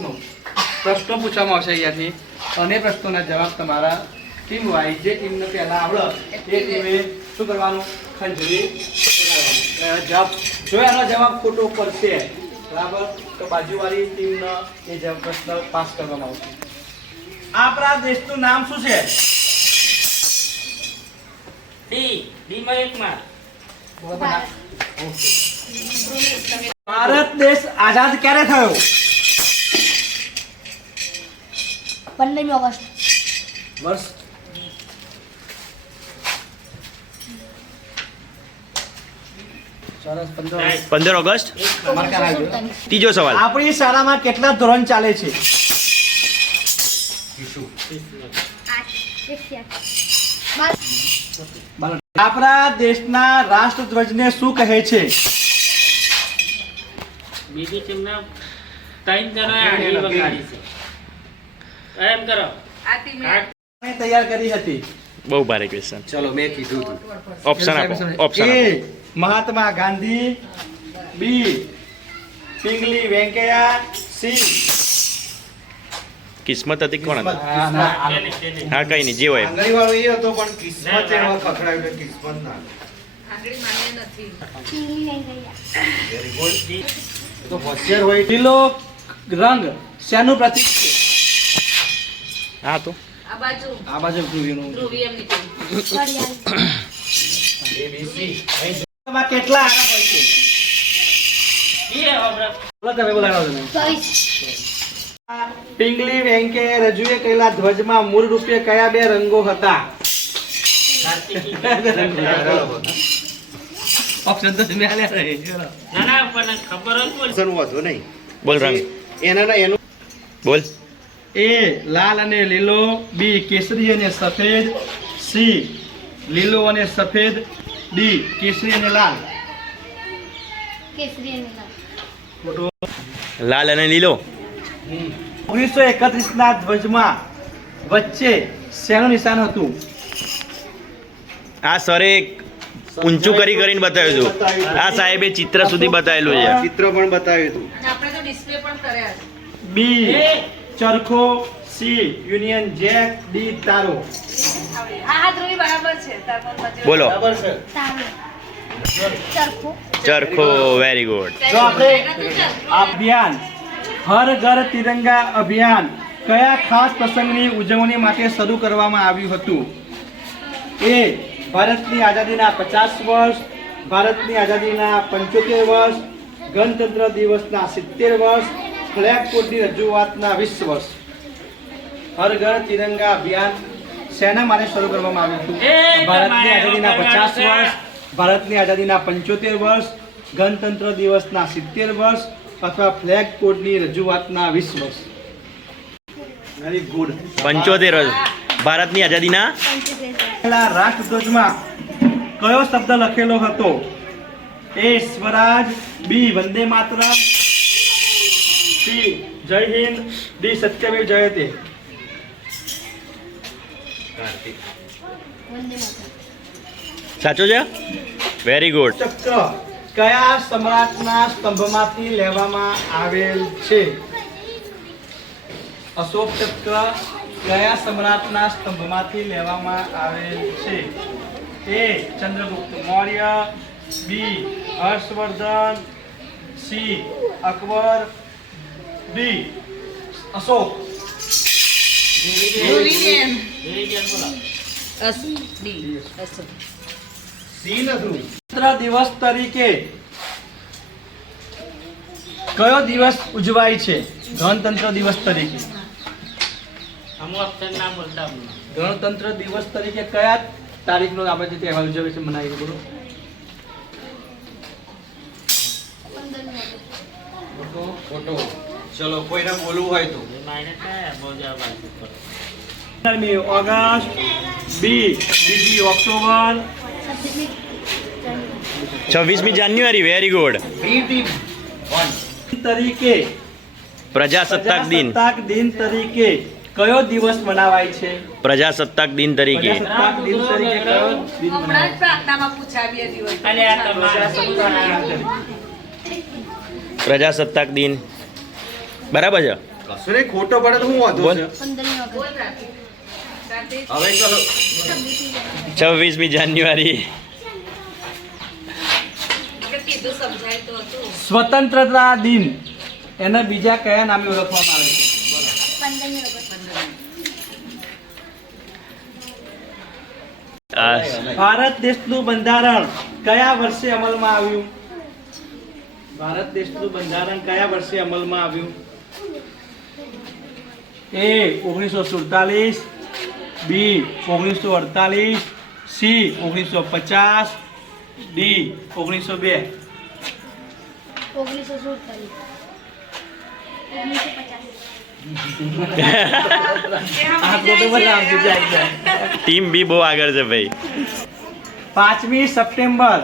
પ્રશ્નો. પ્રશ્નો પૂછવામાં આવશે અહીંયાથી. અને પ્રશ્નોના જવાબ તમારા ટીમ વાઇઝ જે ટીમને પહેલાં આવડે એ ટીમે શું કરવાનું? ખંજરી જવાબ જો એનો જવાબ ખોટો પડશે. બરાબર? તો બાજુવાળી ટીમનો એ જવાબ પ્રશ્ન પાસ કરવામાં આવશે. આપણા દેશનું નામ શું છે? ડી ડી માં એક માર્ક ભારત દેશ આઝાદ ક્યારે થયો? પંદરમી ઓગસ્ટ. વર્ષ. પંદર ઓગસ્ટ. ત્રીજો સવાલ. આપણી શાળામાં કેટલા ધોરણ ચાલે છે? આપણા દેશના રાષ્ટ્રધ્વજને શું કહે છે? બીજી ટીમના ત્રણ જણા છે. એમ કરો. આ મેં તૈયાર કરી હતી. બહુ ભારે ક્વેશ્ચન ચલો મેં કીધું હતું ઓપ્શન આપો ઓપ્શન એ આપો. મહાત્મા ગાંધી બી પિંગલી વેંકૈયા સી કિસ્મત હતી કોણ હતી? હા, કઈ નહીં જે હોય. આંગળી વાળો એ હતો પણ કિસ્મત એમાં ખખડાવ્યું એટલે કિસ્મત ના. તો હોશિયાર હોય. લીલો રંગ. શેનું પ્રતીક? છે હા તો. આ બાજુ. આ બાજુ ધ્રુવીનું. ધ્રુવી એમની ટીમ એબીસી એમાં કેટલા આરા હોય છે? એ હવે બોલો તમે બોલાવો તમે. પિંગલી વેંકે રજૂએ કરેલા ધ્વજમાં મૂળ રૂપે કયા બે રંગો હતા? ઓપ્શન તો તમે આલ્યા રહે ના ના પણ ખબર જ બોલ નહીં. બોલ રંગ એના એનું બોલ. એ લાલ અને લીલો બી કેસરી અને સફેદ સી લીલો અને સફેદ ડી કેસરી અને લાલ. લાલ. અને લીલો. ઓગણીસો એકત્રીસ ના ધ્વજમાં વચ્ચે શેનું નિશાન હતું? આ સરે ઊંચું કરી કરીને બતાવ્યું હતું. આ સાહેબે ચિત્ર સુધી બતાવેલું છે. ચિત્ર પણ બતાવ્યું હતું. આપણે તો ડિસ્પ્લે પણ કર્યા છે. બી. એ ચરખો સી યુનિયન જેક ડી તારો. બોલો. બરાબર છે. તારો. ચરખો. ચરખો. વેરી ગુડ આ અભિયાન. હર ઘર તિરંગા અભિયાન. કયા ખાસ પ્રસંગની ઉજવણી માટે શરૂ કરવામાં આવ્યું હતું? એ ભારતની આઝાદીના પચાસ વર્ષ ભારતની આઝાદીના પંચોતેર વર્ષ ગણતંત્ર દિવસના સિત્તેર વર્ષ ફ્લેગ કોડની રજૂઆતના વીસ વર્ષ. હર ઘર તિરંગા અભિયાન શેના માટે શરૂ કરવામાં આવ્યું હતું? ભારતની આઝાદીના પચાસ વર્ષ ભારતની આઝાદીના પંચોતેર વર્ષ ગણતંત્ર દિવસના સિત્તેર વર્ષ અથવા ફ્લેગ કોડની રજૂઆતના વીસ વર્ષ. વેરી ગુડ પંચોતેર વર્ષ. ભારતની આઝાદીના પહેલા રાષ્ટ્રધ્વજમાં કયો શબ્દ લખેલો હતો? એ સ્વરાજ બી વંદે માતરમ સી જય હિન્દ. દી સત્યમેવ જયતે. સાચો છે? વેરી ગુડ ચક્ર. કયા સમ્રાટના સ્તંભમાંથી લેવામાં આવેલ છે? અશોક ચક્ર કયા સમ્રાટના સ્તંભમાંથી લેવામાં આવેલ છે? A Chandragupta Maurya B Harshvardhan C Akbar D Ashok Dhruvi ben Dhruvi ben બોલો અસ ડી અસ સી નતું ગણતંત્ર દિવસ તરીકે કયો દિવસ ઉજવાય છે? ગણતંત્ર દિવસ તરીકે. ગણતંત્ર દિવસ તરીકે કયા તારીખનો આપણે જે તહેવાર ઉજવીએ છીએ મનાવી બોલો. ઓગસ્ટ. ખોટો ચલો કોઈને બોલવું હોય તો. પંદરમી ઓગસ્ટ બી બીજી ઓક્ટોબર. છવ્વીસમી જાન્યુઆરી વેરી ગુડ તરીકે પ્રજાસત્તાક દિન. પ્રજાસત્તાક દિન તરીકે કયો દિવસ મનાવાય છે? પ્રજાસત્તાક દિન તરીકે. પ્રજાસત્તાક દિન તરીકે કયો દિન મનાવાય તરીકે. પ્રજાસત્તાક દિન. બરાબર છે? કશું નહીં ખોટો પડે તો હું વાંધો છે? હવે ચલો. છવ્વીસમી જાન્યુઆરી. સ્વતંત્રતા દિન. એને બીજા કયા નામે ઓળખવામાં આવે છે? ભારત દેશનું બંધારણ કયા વર્ષે અમલમાં આવ્યું? ભારત દેશનું બંધારણ કયા વર્ષે અમલમાં આવ્યું? એ ઓગણીસો સુડતાલીસ બી ઓગણીસો અડતાલીસ સી ઓગણીસો પચાસ ડી ઓગણીસો બે ઓગણીસો સુડતાલીસ ઓગણીસો પચાસ. ટીમ બી બહુ આગળ છે ભાઈ. પાંચમી સપ્ટેમ્બર.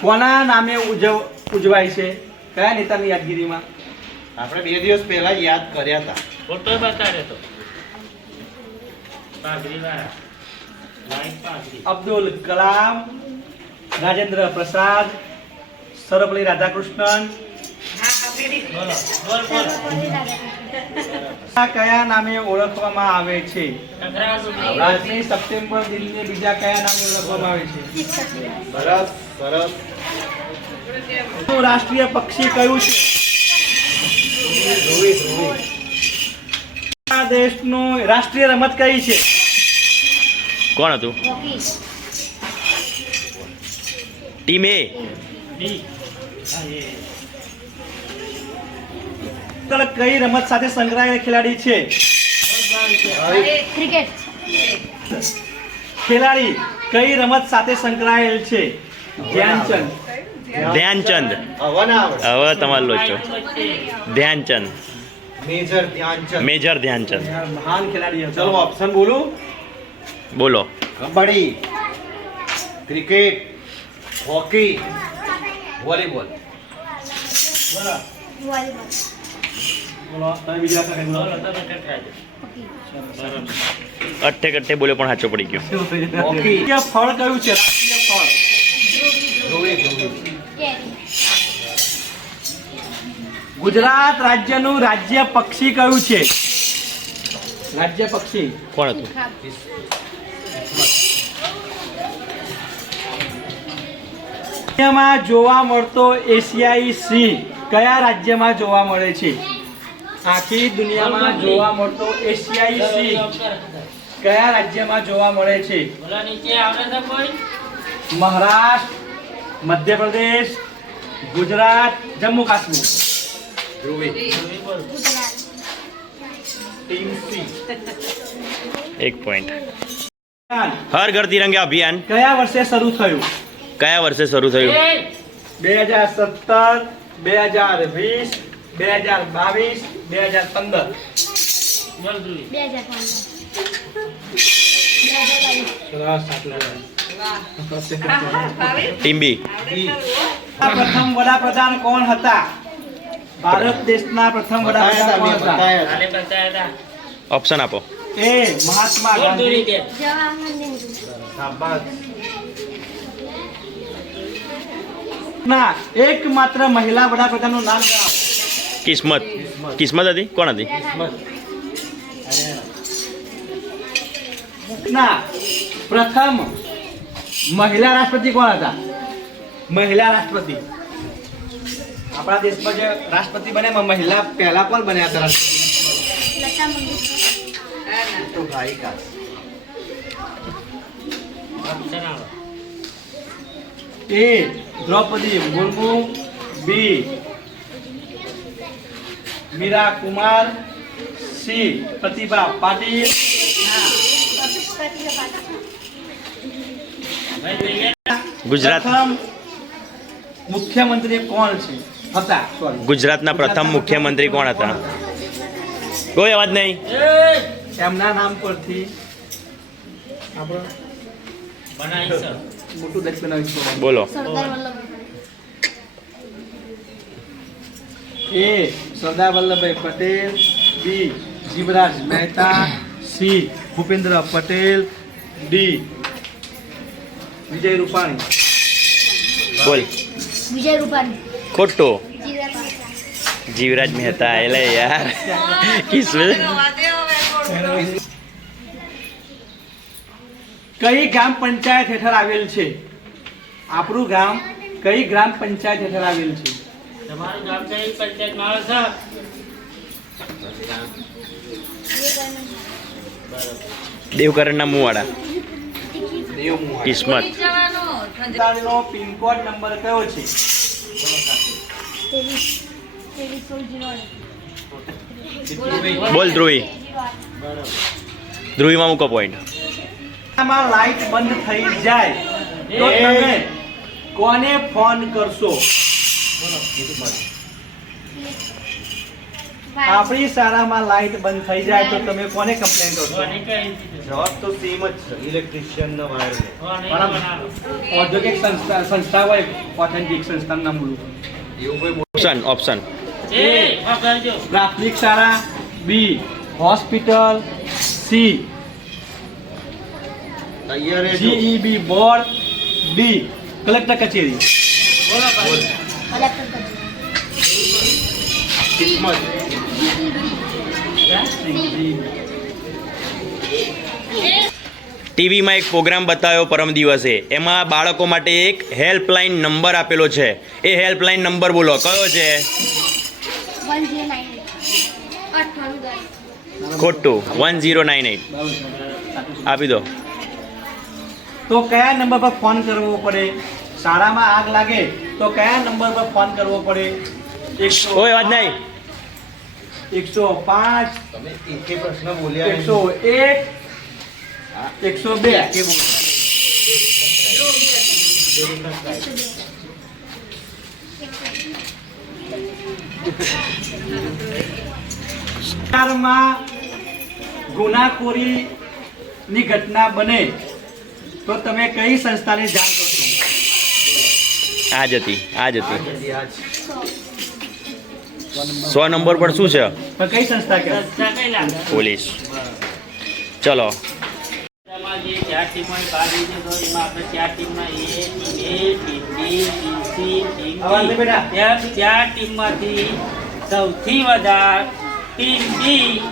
કોના નામે ઉજવ ઉજવાય છે? કયા નેતાની યાદગીરીમાં? આપણે બે દિવસ પહેલા યાદ કર્યા હતા. ફોટો બતાડ્યો તો. અબ્દુલ કલામ રાજેન્દ્ર પ્રસાદ સર્વપલ્લી રાધાકૃષ્ણન. હા હા પેલી. બોલો બોલ બોલ. સર્વપલ્લી રાધાકૃષ્ણન. આ કયા નામે ઓળખવામાં આવે છે? આજની સપ્ટેમ્બર દિનને બીજા કયા નામે ઓળખવામાં આવે છે? ભરત ભરત. સરસ સરસ રાષ્ટ્રીય પક્ષી કયું છે? દેશનું રાષ્ટ્રીય રમત કઈ છે? કોણ હતું? ટીમ એ? કઈ રમત સાથે સંકળાયેલ ખેલાડી છે? ક્રિકેટ. ખેલાડી કઈ રમત સાથે સંકળાયેલ છે? ધ્યાનચંદ. ધ્યાનચંદ. હવે તમારો લોચો. ધ્યાનચંદ. મેજર ધ્યાનચંદ. મેજર ધ્યાનચંદ. મહાન ખેલાડી ચલો ઓપ્શન બોલો. બોલો. Kabaddi cricket hockey volleyball. અઠે કઈ બોલો. પણ સાચો પડી ગયો. હોકી. ફળ કયું છે? ફળ ગુજરાત રાજ્યનું રાજ્ય પક્ષી કયું છે? રાજ્ય પક્ષી. કોણ હતું? રાજ્યમાં જોવા મળતો એશિયાઈ સિંહ કયા રાજ્યમાં જોવા મળે છે? આખી દુનિયામાં જોવા મળતો એશિયાઈ સિંહ કયા રાજ્યમાં જોવા મળે છે? બોલા નીચે આવડે છે કોઈ? મહારાષ્ટ્ર મધ્યપ્રદેશ ગુજરાત જમ્મુ કાશ્મીર. એક પોઈન્ટ હર ઘર તિરંગા અભિયાન. કયા વર્ષે શરૂ થયું? કયા વર્ષે શરૂ થયું? બે હજાર સત્તર બે હજાર વીસ બે હજાર બાવીસ બે હજાર પંદર. બે હજાર પંદર. બે હજાર બાવીસ ભાવે ટીમ બી આવડે ખરું હો. આ પ્રથમ વડાપ્રધાન કોણ હતા? ભારત દેશના પ્રથમ વડાપ્રધાન કોણ હતા? ઓપ્શન આપો. એ મહાત્મા ગાંધી. ના એકમાત્ર મહિલા વડાપ્રધાનનું નામ કિસ્મત. કિસ્મત. હતી? કોણ હતી? ના પ્રથમ મહિલા રાષ્ટ્રપતિ કોણ હતા? મહિલા રાષ્ટ્રપતિ. આપણા દેશમાં જે રાષ્ટ્રપતિ બને એમાં મહિલા પહેલા કોણ બન્યા હતા? તો A Droupadi Murmu B Meira Kumar C Pratibha Patil Pratibha Patil ભાઈ જોઈએ ગુજરાત મુખ્યમંત્રી કોણ છે? હતા સોરી ગુજરાતના પ્રથમ મુખ્યમંત્રી કોણ હતા? કોઈ અવાજ નહીં? એમના નામ પરથી બોલો. A Sardar Vallabhbhai Patel B Jivraj Mehta C Bhupendra Patel D Vijay Rupani. બોલ. વિજય રૂપાણી. ખોટો. જીવરાજ જીવરાજ મહેતા એલે યાર. થોડું. કઈ ગ્રામ પંચાયત હેઠળ આવેલ છે? આપણું ગામ કઈ ગ્રામ પંચાયત હેઠળ આવેલ છે? તમારું ગામ કઈ પંચાયતમાં આવે છે? દેવકરણના મુવાડા. કિસ્મત. પિનકોડ નંબર કયો છે? બોલ ધ્રુવી. ધ્રુવીમાં મૂકો પોઈન્ટ આમાં લાઈટ બંધ થઈ જાય તો તમે કોને ફોન કરશો? આપણી શાળામાં લાઈટ બંધ થઈ જાય તો તમે કોને કમ્પ્લેન કરશો? જવાબ તો સેમ જ છે ઇલેક્ટ્રિશિયન નો વાયર ઔદ્યોગિક સંસ્થા સંસ્થા હોય ઓથેન્ટિક સંસ્થાનું નામ બોલું? એવું ઓપ્શન ઓપ્શન એ પ્રાથમિક શાળા બી હોસ્પિટલ સી તૈયાર જીઈબી બોર્ડ ડી કલેક્ટર કચેરી. કલેક્ટર કચેરી. કિસ્મત ટીવીમાં એક પ્રોગ્રામ બતાવ્યો પરમ દિવસે. એમાં બાળકો માટે એક હેલ્પલાઇન નંબર આપેલો છે. એ હેલ્પલાઇન નંબર બોલો. કયો છે? ખોટું. One zero nine eight. આપી દો. તો કયા નંબર પર ફોન કરવો પડે? શાળામાં આગ લાગે તો કયા નંબર પર ફોન કરવો પડે? કોઈ વાત નહીં. એકસો પાંચ તમે એકે પ્રશ્ન બોલ્યા એકસો એક એકસો બે. વિસ્તારમાં ગુનાખોરી ની ઘટના બને તો તમે કઈ સંસ્થાને જાણ કરશો? આ જ હતી આ જ હતી. આજ. સો નંબર પર શું છે? કઈ સંસ્થા? પોલીસ. ચલો. ચાર ટીમમાંથી સૌથી વધારે ટીમ બી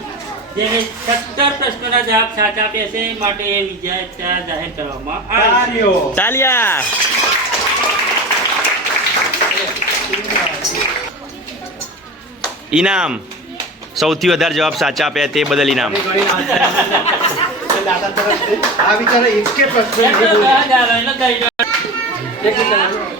જેને સત્તર પ્રશ્નોના જવાબ સાચા આપે છે એ માટે એ વિજેતા જાહેર કરવામાં આવ્યો. તાલિયા ઇનામ. સૌથી વધારે જવાબ સાચા આપ્યા તે બદલ ઇનામ. આ